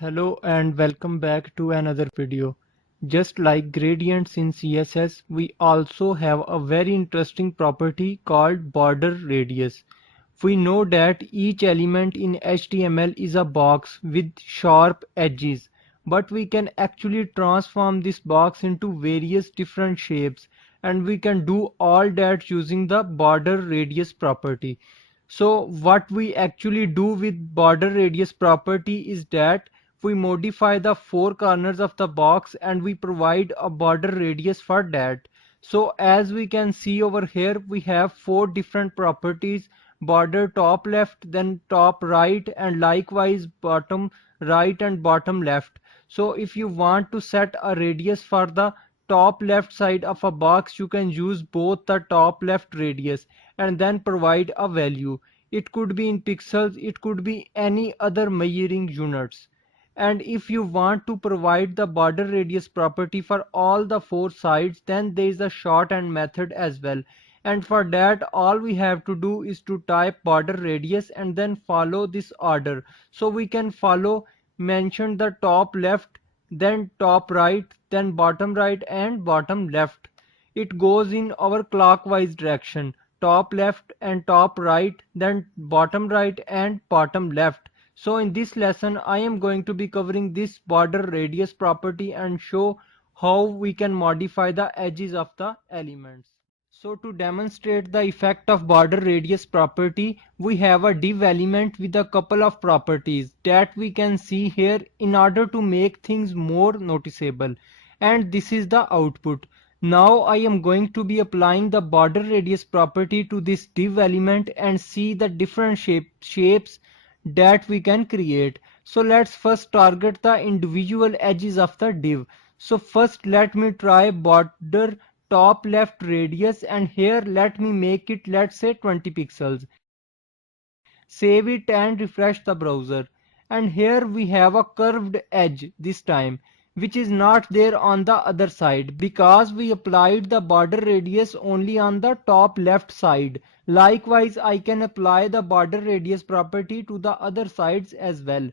Hello and welcome back to another video. Just like gradients in CSS, we also have a very interesting property called border radius. We know that each element in HTML is a box with sharp edges, but we can actually transform this box into various different shapes, and we can do all that using the border radius property. So what we actually do with border radius property is that we modify the four corners of the box and we provide a border radius for that. So as we can see over here, we have four different properties: border top left, then top right, and likewise bottom right and bottom left. So if you want to set a radius for the top left side of a box, you can use both the top left radius and then provide a value. It could be in pixels, it could be any other measuring units. And if you want to provide the border radius property for all the four sides, then there is a shorthand method as well. And for that, all we have to do is to type border radius and then follow this order. So we can follow, mention the top left, then top right, then bottom right and bottom left. It goes in our clockwise direction: top left and top right, then bottom right and bottom left. So in this lesson I am going to be covering this border radius property and show how we can modify the edges of the elements. So to demonstrate the effect of border radius property, we have a div element with a couple of properties that we can see here in order to make things more noticeable. And this is the output. Now I am going to be applying the border radius property to this div element and see the different shapes that we can create. So let's first target the individual edges of the div. So first let me try border top left radius, and here let me make it, let's say, 20 pixels. Save it and refresh the browser. And here we have a curved edge this time, which is not there on the other side because we applied the border radius only on the top left side. Likewise, I can apply the border radius property to the other sides as well,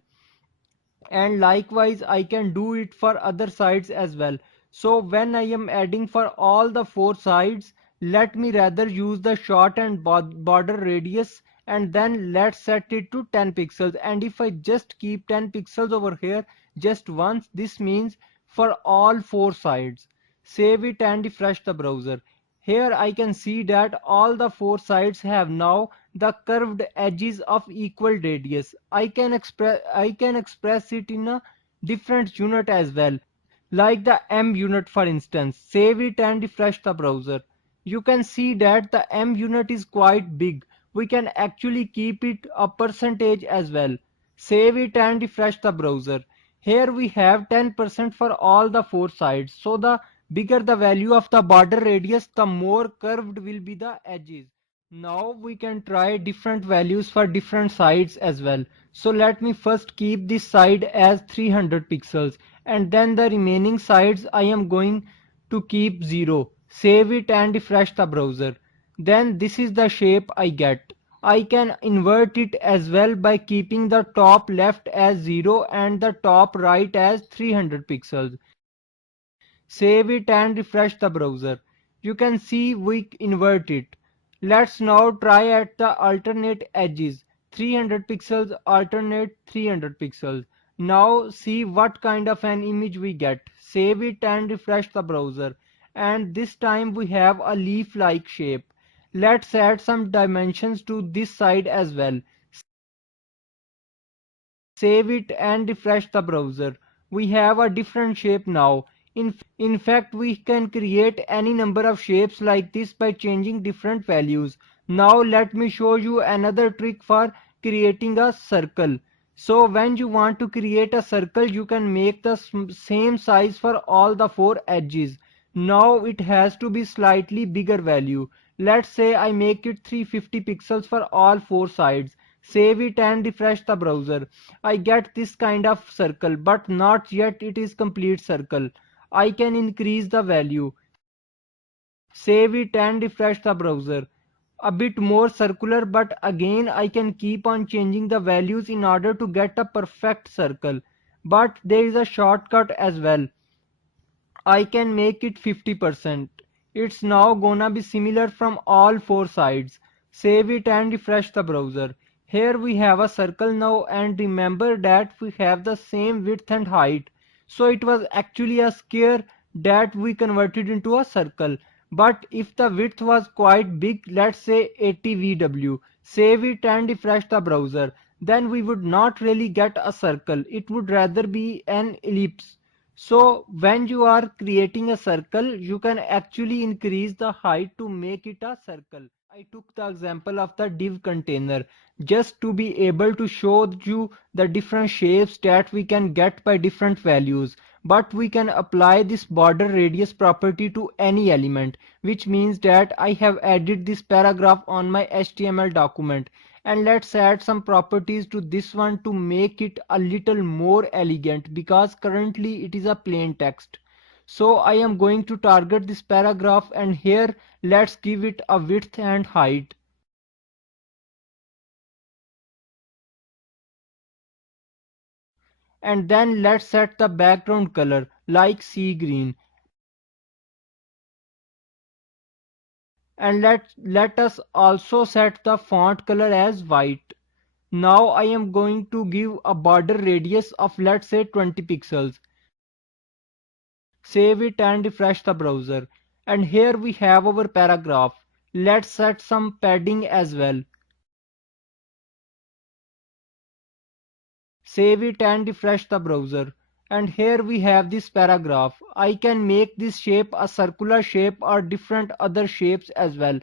and likewise I can do it for other sides as well. So when I am adding for all the four sides, let me rather use the shorthand border radius, and then let's set it to 10 pixels. And if I just keep 10 pixels over here just once, this means for all four sides. Save it and refresh the browser. Here I can see that all the four sides have now the curved edges of equal radius. I can express it in a different unit as well, like the M unit for instance. Save it and refresh the browser. You can see that the M unit is quite big. We can actually keep it a percentage as well. Save it and refresh the browser. Here we have 10% for all the four sides. So the bigger the value of the border radius, the more curved will be the edges. Now we can try different values for different sides as well. So let me first keep this side as 300 pixels, and then the remaining sides I am going to keep 0. Save it and refresh the browser. Then this is the shape I get. I can invert it as well by keeping the top left as 0 and the top right as 300 pixels. Save it and refresh the browser. You can see we invert it. Let's now try at the alternate edges. 300 pixels, alternate 300 pixels. Now see what kind of an image we get. Save it and refresh the browser. And this time we have a leaf-like shape. Let's add some dimensions to this side as well. Save it and refresh the browser. We have a different shape now. In fact, we can create any number of shapes like this by changing different values. Now let me show you another trick for creating a circle. So when you want to create a circle, you can make the same size for all the four edges. Now it has to be slightly bigger value. Let's say I make it 350 pixels for all four sides. Save it and refresh the browser. I get this kind of circle, but not yet it is complete circle. I can increase the value. Save it and refresh the browser. A bit more circular, but again I can keep on changing the values in order to get a perfect circle. But there is a shortcut as well. I can make it 50%. It's now gonna be similar from all four sides. Save it and refresh the browser. Here we have a circle now, and remember that we have the same width and height. So it was actually a square that we converted into a circle. But if the width was quite big, let's say 80 VW, save it and refresh the browser, then we would not really get a circle. It would rather be an ellipse. So when you are creating a circle, you can actually increase the height to make it a circle. I took the example of the div container just to be able to show you the different shapes that we can get by different values. But we can apply this border radius property to any element, which means that I have added this paragraph on my HTML document. And let's add some properties to this one to make it a little more elegant, because currently it is a plain text. So I am going to target this paragraph, and here let's give it a width and height. And then let's set the background color like sea green. And let us also set the font color as white. Now I am going to give a border radius of, let's say, 20 pixels. Save it and refresh the browser. And here we have our paragraph. Let's set some padding as well. Save it and refresh the browser. And here we have this paragraph. I can make this shape a circular shape or different other shapes as well.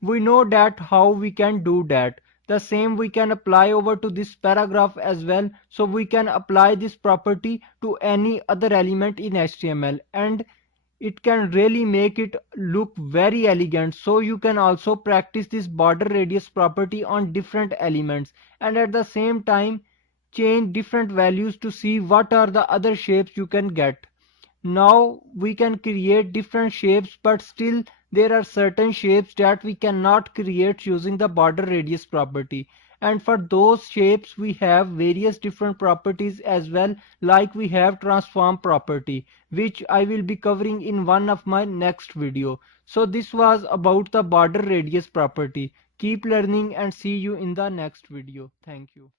We know that how we can do that. The same we can apply over to this paragraph as well. So we can apply this property to any other element in HTML, and it can really make it look very elegant. So you can also practice this border radius property on different elements, and at the same time change different values to see what are the other shapes you can get. Now we can create different shapes, but still there are certain shapes that we cannot create using the border radius property. And for those shapes we have various different properties as well, like we have transform property, which I will be covering in one of my next video. So this was about the border radius property. Keep learning and see you in the next video. Thank you.